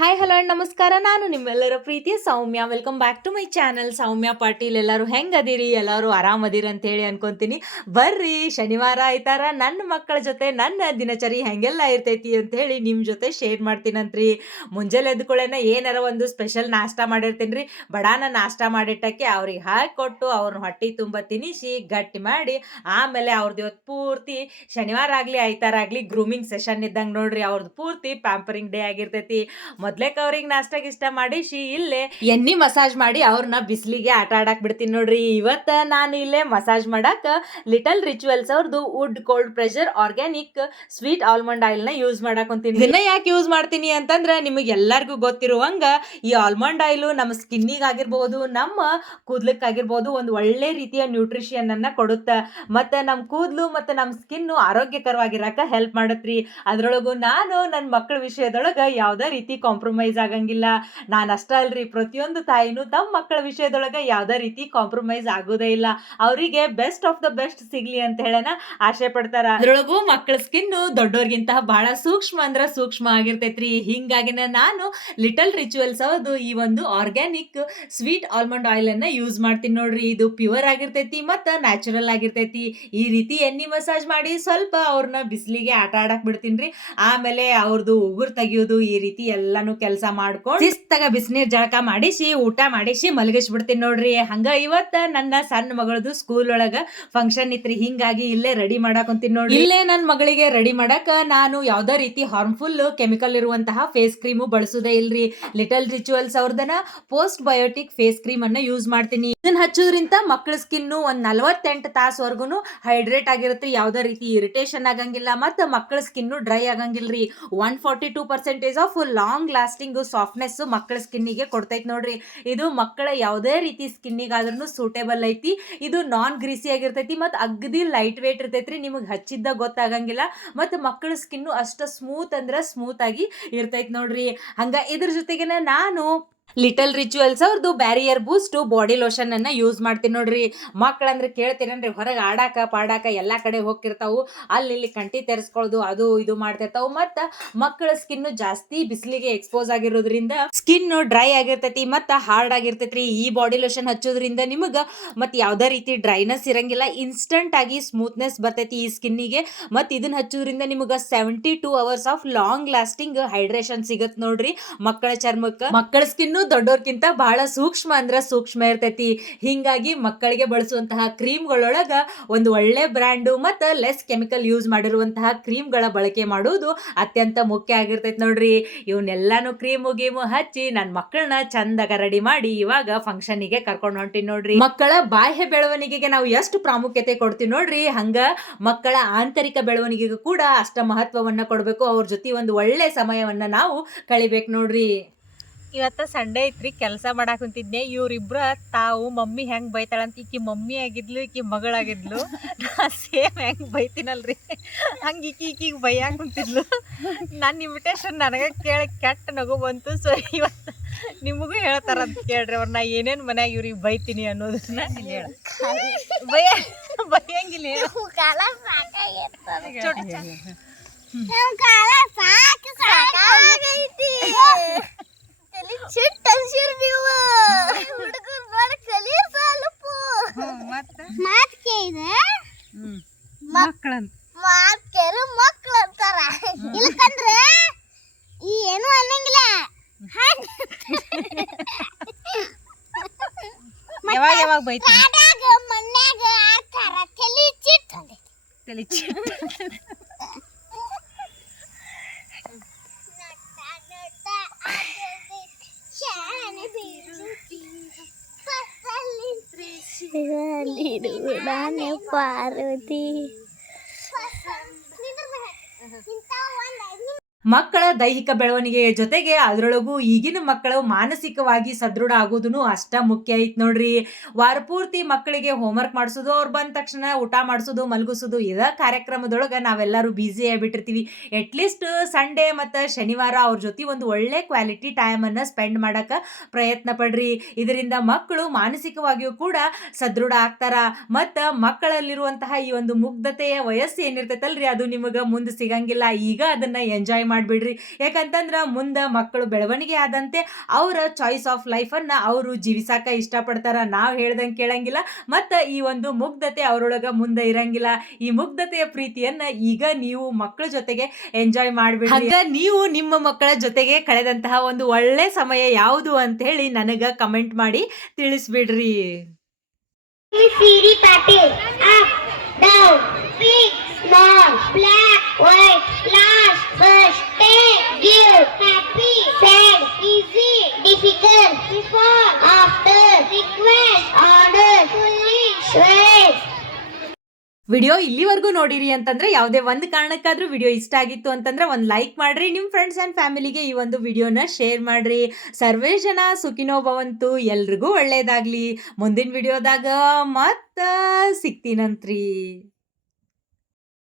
Hi hello and ನಮಸ್ಕಾರ. ನಾನು ನಿಮ್ಮೆಲ್ಲರ ಪ್ರೀತಿಯ Soumya. Welcome back to my channel Soumya Patil. ಎಲ್ಲರೂ ಹೆಂಗದಿರಿ? ಎಲ್ಲರೂ ಆರಾಮದಿರಿ ಅಂತೇಳಿ ಅನ್ಕೊಂತೀನಿ. ಬರ್ರಿ, ಶನಿವಾರ ಆಯ್ತಾರ ನನ್ನ ಮಕ್ಕಳ ಜೊತೆ ನನ್ನ ದಿನಚರಿ ಹೆಂಗೆಲ್ಲ ಇರ್ತೈತಿ ಅಂತ ಹೇಳಿ ನಿಮ್ಮ ಜೊತೆ ಶೇರ್ ಮಾಡ್ತೀನಂತ್ರಿ. ಮುಂಜಾನೆ ಎದ್ಕೊಳ್ಳೇನ ಏನಾರ ಒಂದು ಸ್ಪೆಷಲ್ ನಾಷ್ಟ ಮಾಡಿರ್ತೀನಿ ರೀ. ಬಡಾನ ನಾಷ್ಟ ಮಾಡಿಟ್ಟಕ್ಕೆ ಅವ್ರಿಗೆ ಹಾಕಿಕೊಟ್ಟು ಅವ್ರನ್ನ ಹೊಟ್ಟೆ ತುಂಬ ತಿನ್ನಿಸಿ ಗಟ್ಟಿ ಮಾಡಿ ಆಮೇಲೆ ಅವ್ರದ್ದು ಇವತ್ತು ಪೂರ್ತಿ ಶನಿವಾರ ಆಗಲಿ ಆಯ್ತಾರ ಆಗಲಿ ಗ್ರೂಮಿಂಗ್ ಸೆಷನ್ ಇದ್ದಂಗೆ ನೋಡ್ರಿ. ಅವ್ರದ್ದು ಪೂರ್ತಿ ಪ್ಯಾಂಪರಿಂಗ್ ಡೇ ಆಗಿರ್ತೈತಿ. ಮೊದ್ಲೇಕ ಅವ್ರಿಗೆ ನಾಷ್ಟ ಗಿಷ್ಟ ಮಾಡಿಸಿ ಇಲ್ಲೇ ಎಣ್ಣಿ ಮಸಾಜ್ ಮಾಡಿ ಅವ್ರನ್ನ ಬಿಸಿಲಿಗೆ ಆಟ ಆಡಕ್ ಬಿಡ್ತೀನಿ ನೋಡ್ರಿ. ಇವತ್ತ ನಾನು ಇಲ್ಲೇ ಮಸಾಜ್ ಮಾಡಕ್ ಲಿಟಲ್ ರಿಚುವಲ್ಸ್ ಅವ್ರದ್ದು wood cold pressure organic sweet almond oil ನ ಯೂಸ್ ಮಾಡಕ್ ಹೊಂತೀನಿ. ಇದನ್ನ ಯಾಕೆ ಯೂಸ್ ಮಾಡ್ತೀನಿ ಅಂತಂದ್ರೆ ನಿಮಗೆ ಎಲ್ಲರಿಗೂ ಗೊತ್ತಿರುವಂಗ ಈ ಆಲ್ಮಂಡ್ ಆಯಿಲ್ ನಮ್ಮ ಸ್ಕಿನ್ನಿಗೆ ಆಗಿರ್ಬೋದು, ನಮ್ಮ ಕೂದಲಕ್ಕಾಗಿರ್ಬೋದು ಒಂದು ಒಳ್ಳೆ ರೀತಿಯ ನ್ಯೂಟ್ರಿಷನ್ ಅನ್ನ ಕೊಡುತ್ತೆ. ಮತ್ತೆ ನಮ್ಮ ಕೂದಲು ಮತ್ತೆ ನಮ್ಮ ಸ್ಕಿನ್ ಆರೋಗ್ಯಕರವಾಗಿರಕ ಹೆಲ್ಪ್ ಮಾಡತ್ರಿ. ಅದ್ರೊಳಗು ನಾನು ನನ್ನ ಮಕ್ಕಳ ವಿಷಯದೊಳಗ ಯಾವ್ದೇ ರೀತಿ ಕಾಂಪ್ರಮೈಸ್ ಆಗಂಗಿಲ್ಲ. ನಾನು ಅಷ್ಟ ಅಲ್ರಿ, ಪ್ರತಿಯೊಂದು ತಾಯಿನೂ ತಮ್ಮ ಮಕ್ಕಳ ವಿಷಯದೊಳಗ ಯಾವ್ದೇ ರೀತಿ ಕಾಂಪ್ರಮೈಸ್ ಆಗೋದೇ ಇಲ್ಲ. ಅವರಿಗೆ ಬೆಸ್ಟ್ ಆಫ್ ದ ಬೆಸ್ಟ್ ಸಿಗ್ಲಿ ಅಂತ ಹೇಳನ ಆಸೆ ಪಡ್ತಾರ. ಅದ್ರೊಳಗು ಮಕ್ಕಳ ಸ್ಕಿನ್ ದೊಡ್ಡೋರ್ಗಿಂತ ಬಹಳ ಸೂಕ್ಷ್ಮ ಅಂದ್ರ ಸೂಕ್ಷ್ಮ ಆಗಿರ್ತೈತ್ರಿ. ಹಿಂಗಾಗಿನ ನಾನು ಲಿಟಲ್ ರಿಚುವಲ್ಸ್ ಅವ್ರದ್ದು ಈ ಒಂದು ಆರ್ಗ್ಯಾನಿಕ್ ಸ್ವೀಟ್ ಆಲ್ಮಂಡ್ ಆಯಿಲ್ ಅನ್ನ ಯೂಸ್ ಮಾಡ್ತೀನಿ ನೋಡ್ರಿ. ಇದು ಪ್ಯೂರ್ ಆಗಿರ್ತೈತಿ ಮತ್ತ ನ್ಯಾಚುರಲ್ ಆಗಿರ್ತೈತಿ. ಈ ರೀತಿ ಎಣ್ಣೆ ಮಸಾಜ್ ಮಾಡಿ ಸ್ವಲ್ಪ ಅವ್ರನ್ನ ಬಿಸಿಲಿಗೆ ಆಟ ಆಡಕ್ ಬಿಡ್ತೀನಿ. ಆಮೇಲೆ ಅವ್ರದ್ದು ಉಗುರು ತೆಗಿಯೋದು ಈ ರೀತಿ ಎಲ್ಲಾನು ಕೆಲಸ ಮಾಡ್ಕೊಂಡು ಶಿಸ್ತಾಗ ಬಿಸಿನೀರ್ ಜಳಕ ಮಾಡಿಸಿ ಊಟ ಮಾಡಿಸಿ ಮಲಗಿಸ್ಬಿಡ್ತೀನಿ ನೋಡ್ರಿ. ಹಂಗ ಇವತ್ತ ನನ್ನ ಸಣ್ಣ ಮಗಳದು ಸ್ಕೂಲ್ ಒಳಗ ಫಂಕ್ಷನ್ ಇತ್ರಿ. ಹಿಂಗಾಗಿ ಇಲ್ಲೇ ರೆಡಿ ಮಾಡಾಕೊಂತೀನಿ ನೋಡ್ರಿ. ಇಲ್ಲೇ ನನ್ನ ಮಗಳಿಗೆ ರೆಡಿ ಮಾಡಾಕ ನಾನು ಯಾವ್ದೇ ರೀತಿ ಹಾರ್ಮ್ಫುಲ್ ಕೆಮಿಕಲ್ ಇರುವಂತಹ ಫೇಸ್ ಕ್ರೀಮು ಬಳಸುದೇ ಇಲ್ರಿ. ಲಿಟಲ್ ರಿಚುವಲ್ಸ್ ಅವ್ರದನ್ನ ಪೋಸ್ಟ್ ಬಯೋಟಿಕ್ ಫೇಸ್ ಕ್ರೀಮ್ ಅನ್ನ ಯೂಸ್ ಮಾಡ್ತೀನಿ. ಇದನ್ನ ಹಚ್ಚೋದ್ರಿಂದ ಮಕ್ಕಳ ಸ್ಕಿನ್ ಒಂದ್ 48 ತಾಸವರೆಗೂ ಹೈಡ್ರೇಟ್ ಆಗಿರುತ್ತೆ. ಯಾವ್ದೇ ರೀತಿ ಇರಿಟೇಷನ್ ಆಗಂಗಿಲ್ಲ ಮತ್ತೆ ಮಕ್ಕಳ ಸ್ಕಿನ್ ಡ್ರೈ ಆಗಂಗಿಲ್ರಿ. 142% ಆಫ್ ಲಾಂಗ್ ಲಾಸ್ಟಿಂಗ್ ಸಾಫ್ಟ್ನೆಸ್ ಮಕ್ಕಳ ಸ್ಕಿನ್ನಿಗೆ ಕೊಡ್ತೈತಿ ನೋಡ್ರಿ. ಇದು ಮಕ್ಕಳ ಯಾವುದೇ ರೀತಿ ಸ್ಕಿನ್ನಿಗಾದ್ರೂ ಸೂಟೇಬಲ್ ಐತಿ. ಇದು ನಾನ್ ಗ್ರೀಸಿ ಆಗಿರ್ತೈತಿ ಮತ್ತು ಅಗದಿ ಲೈಟ್ ವೇಟ್ ಇರ್ತೈತ್ರಿ. ನಿಮಗೆ ಹಚ್ಚಿದ್ದ ಗೊತ್ತಾಗಂಗಿಲ್ಲ ಮತ್ತು ಮಕ್ಕಳ ಸ್ಕಿನ್ನು ಅಷ್ಟ ಸ್ಮೂತ್ ಅಂದ್ರೆ ಸ್ಮೂತ್ ಆಗಿ ಇರ್ತೈತಿ ನೋಡ್ರಿ. ಹಂಗ ಇದ್ರ ಜೊತೆಗೇನೆ ನಾನು ಲಿಟಲ್ ರಿಚುವಲ್ಸ್ ಅವ್ರದ್ದು ಬ್ಯಾರಿಯರ್ ಬೂಸ್ಟ್ ಬಾಡಿ ಲೋಷನ್ ಅನ್ನ ಯೂಸ್ ಮಾಡ್ತೀನಿ ನೋಡ್ರಿ. ಮಕ್ಕಳಂದ್ರೆ ಕೇಳ್ತೀರನ್ರಿ, ಹೊರಗೆ ಆಡಾಕ ಪಾಡಾಕ ಎಲ್ಲಾ ಕಡೆ ಹೋಗ್ತಿರ್ತಾವು, ಅಲ್ಲಿ ಇಲ್ಲಿ ಕಂಟಿ ತೆರೆಸ್ಕೊಳ್ಳೋದು ಅದು ಇದು ಮಾಡ್ತಿರ್ತಾವು. ಮತ್ತ ಮಕ್ಕಳ ಸ್ಕಿನ್ ಜಾಸ್ತಿ ಬಿಸಿಲಿಗೆ ಎಕ್ಸ್ಪೋಸ್ ಆಗಿರೋದ್ರಿಂದ ಸ್ಕಿನ್ ಡ್ರೈ ಆಗಿರ್ತೈತಿ ಮತ್ತ ಹಾರ್ಡ್ ಆಗಿರ್ತೈತ್ರಿ. ಈ ಬಾಡಿ ಲೋಷನ್ ಹಚ್ಚೋದ್ರಿಂದ ನಿಮಗ ಮತ್ ಯಾವ್ದೇ ರೀತಿ ಡ್ರೈನೆಸ್ ಇರಂಗಿಲ್ಲ, ಇನ್ಸ್ಟಂಟ್ ಆಗಿ ಸ್ಮೂತ್ನೆಸ್ ಬರ್ತೈತಿ ಈ ಸ್ಕಿನ್ನಿಗೆ. ಮತ್ ಇದನ್ನ ಹಚ್ಚೋದ್ರಿಂದ ನಿಮಗ 72 hours of long lasting hydration ಸಿಗತ್ ನೋಡ್ರಿ ಮಕ್ಕಳ ಚರ್ಮಕ್ಕ. ಮಕ್ಕಳ ಸ್ಕಿನ್ ದೊಡ್ಡೋರ್ಕಿಂತ ಬಹಳ ಸೂಕ್ಷ್ಮ ಅಂದ್ರ ಸೂಕ್ಷ್ಮ ಇರ್ತೈತಿ. ಹಿಂಗಾಗಿ ಮಕ್ಕಳಿಗೆ ಬಳಸುವಂತಹ ಕ್ರೀಮ್ಗಳೊಳಗ ಒಂದು ಒಳ್ಳೆ ಬ್ರ್ಯಾಂಡು ಮತ್ತು ಲೆಸ್ ಕೆಮಿಕಲ್ ಯೂಸ್ ಮಾಡಿರುವಂತಹ ಕ್ರೀಮ್ಗಳ ಬಳಕೆ ಮಾಡುವುದು ಅತ್ಯಂತ ಮುಖ್ಯ ಆಗಿರ್ತೈತಿ ನೋಡ್ರಿ. ಇವನ್ನೆಲ್ಲಾನು ಕ್ರೀಮು ಗೀಮು ಹಚ್ಚಿ ನನ್ನ ಮಕ್ಕಳನ್ನ ಚಂದಾಗ ರೆಡಿ ಮಾಡಿ ಇವಾಗ ಫಂಕ್ಷನ್ನಿಗೆ ಕರ್ಕೊಂಡು ಹೊಂಟೀನಿ ನೋಡ್ರಿ. ಮಕ್ಕಳ ಬಾಹ್ಯ ಬೆಳವಣಿಗೆಗೆ ನಾವು ಎಷ್ಟು ಪ್ರಾಮುಖ್ಯತೆ ಕೊಡ್ತೀವಿ ನೋಡ್ರಿ, ಹಂಗ ಮಕ್ಕಳ ಆಂತರಿಕ ಬೆಳವಣಿಗೆಗೂ ಕೂಡ ಅಷ್ಟ ಮಹತ್ವವನ್ನ ಕೊಡಬೇಕು. ಅವ್ರ ಜೊತೆ ಒಂದು ಒಳ್ಳೆ ಸಮಯವನ್ನ ನಾವು ಕಳಿಬೇಕು ನೋಡ್ರಿ. ಇವತ್ತು ಸಂಡೇ ಐತ್ರಿ, ಕೆಲಸ ಮಾಡಾಕ್ ಕುಂತಿದ್ನೆ. ಇವ್ರಿಬ್ರ ತಾವು ಮಮ್ಮಿ ಹೆಂಗೆ ಬೈತಾಳಂತ, ಈಕಿ ಮಮ್ಮಿ ಆಗಿದ್ಲು ಈಕಿ ಮಗಳಾಗಿದ್ಲು. ನಾ ಸೇಮ್ ಹೆಂಗೆ ಬೈತೀನಲ್ರಿ ಹಂಗೆ ಈಕಿಗೆ ಬೈಯಾಕ ಕುಂತಿದ್ಲು. ನನ್ನ ಇನ್ವಿಟೇಷನ್ ನನಗೆ ಕೇಳಿ ಕೆಟ್ಟ ನಗು ಬಂತು. ಸೊ ಇವತ್ತು ನಿಮಗೂ ಹೇಳ್ತಾರಂತ ಕೇಳ್ರಿ ಅವ್ರು ನಾ ಏನೇನು ಮನ್ಯಾಗ ಇವ್ರಿಗೆ ಬೈತೀನಿ ಅನ್ನೋದನ್ನ ಹೇಳ ಬೈಯಂಗಿಲ್ಲ ಮಕ್ಕಳಂತ ಮಕ್ಕಳಂತಾರ ಇಲ್ಲಕಂದ್ರೆ ಈ ಏನು ಅನ್ನಂಗಿಲ್ಲ. ಯಾವಾಗ ಯಾವಾಗ ಬೈತೀನಿ ಮನ್ಯಾಗ ಆಡ್ತಾರ ತಲಿ ಚಿಟ್ ತಲೆ ಚಿಟ್. ಪಾರ್ವತಿ ಮಕ್ಕಳ ದೈಹಿಕ ಬೆಳವಣಿಗೆಯ ಜೊತೆಗೆ ಅದರೊಳಗೂ ಈಗಿನ ಮಕ್ಕಳು ಮಾನಸಿಕವಾಗಿ ಸದೃಢ ಆಗೋದೂ ಅಷ್ಟ ಮುಖ್ಯ ಐತ್ ನೋಡ್ರಿ. ವಾರ ಪೂರ್ತಿ ಮಕ್ಕಳಿಗೆ ಹೋಮ್‌ವರ್ಕ್ ಮಾಡಿಸೋದು, ಅವ್ರು ಬಂದ ತಕ್ಷಣ ಊಟ ಮಾಡಿಸೋದು, ಮಲಗಿಸೋದು ಇದ ಕಾರ್ಯಕ್ರಮದೊಳಗೆ ನಾವೆಲ್ಲರೂ ಬ್ಯುಸಿ ಆಗಿಬಿಟ್ಟಿರ್ತೀವಿ. ಅಟ್ಲೀಸ್ಟ್ ಸಂಡೇ ಮತ್ತು ಶನಿವಾರ ಅವ್ರ ಜೊತೆ ಒಂದು ಒಳ್ಳೆ ಕ್ವಾಲಿಟಿ ಟೈಮನ್ನು ಸ್ಪೆಂಡ್ ಮಾಡಕ್ಕೆ ಪ್ರಯತ್ನ ಪಡ್ರಿ. ಇದರಿಂದ ಮಕ್ಕಳು ಮಾನಸಿಕವಾಗಿಯೂ ಕೂಡ ಸದೃಢ ಆಗ್ತಾರ. ಮತ್ತು ಮಕ್ಕಳಲ್ಲಿರುವಂತಹ ಈ ಒಂದು ಮುಗ್ಧತೆಯ ವಯಸ್ಸು ಏನಿರ್ತೈತಲ್ರಿ ಅದು ನಿಮಗೆ ಮುಂದೆ ಸಿಗಂಗಿಲ್ಲ. ಈಗ ಅದನ್ನು ಎಂಜಾಯ್ ಮಾಡಿಬಿಡ್ರಿ. ಯಾಕಂತಂದ್ರೆ ಮುಂದೆ ಮಕ್ಕಳು ಬೆಳವಣಿಗೆ ಆದಂತೆ ಅವರ ಚಾಯ್ಸ್ ಆಫ್ ಲೈಫನ್ನು ಅವರು ಜೀವಿಸಾಕ ಇಷ್ಟಪಡ್ತಾರ. ನಾವು ಹೇಳ್ದಂಗೆ ಕೇಳಂಗಿಲ್ಲ ಮತ್ತು ಈ ಒಂದು ಮುಗ್ಧತೆ ಅವರೊಳಗೆ ಮುಂದೆ ಇರಂಗಿಲ್ಲ. ಈ ಮುಗ್ಧತೆಯ ಪ್ರೀತಿಯನ್ನ ಈಗ ನೀವು ಮಕ್ಕಳ ಜೊತೆಗೆ ಎಂಜಾಯ್ ಮಾಡಿಬಿಡ್ರಿ. ಹಾಗ ನೀವು ನಿಮ್ಮ ಮಕ್ಕಳ ಜೊತೆಗೆ ಕಳೆದಂತಹ ಒಂದು ಒಳ್ಳೆ ಸಮಯ ಯಾವುದು ಅಂತ ಹೇಳಿ ನನಗೆ ಕಮೆಂಟ್ ಮಾಡಿ ತಿಳಿಸ್ಬಿಡ್ರಿ. Siri Patil. Up, down, big, small, black, white, large, bush, take, give, happy, sad, easy, difficult, before, after, request, order, foolish, waste. Video ಇಲ್ಲಿವರೆಗೂ ನೋಡಿರಿ ಅಂತಂದ್ರೆ ಯಾವುದೇ ಒಂದು ಕಾರಣಕ್ಕಾದ್ರೂ ವಿಡಿಯೋ ಇಷ್ಟ ಆಗಿತ್ತು ಅಂತಂದ್ರೆ ಒಂದು ಲೈಕ್ ಮಾಡ್ರಿ. ನಿಮ್ಮ ಫ್ರೆಂಡ್ಸ್ ಆ್ಯಂಡ್ ಫ್ಯಾಮಿಲಿಗೆ ಈ ಒಂದು ವಿಡಿಯೋನ ಶೇರ್ ಮಾಡ್ರಿ. ಸರ್ವೇ ಜನ ಸುಖಿನೋ ಭವಂತು. ಎಲ್ರಿಗೂ ಒಳ್ಳೇದಾಗ್ಲಿ. ಮುಂದಿನ ವಿಡಿಯೋದಾಗ ಮತ್ತೆ ಸಿಗ್ತೀನಂತ್ರಿ.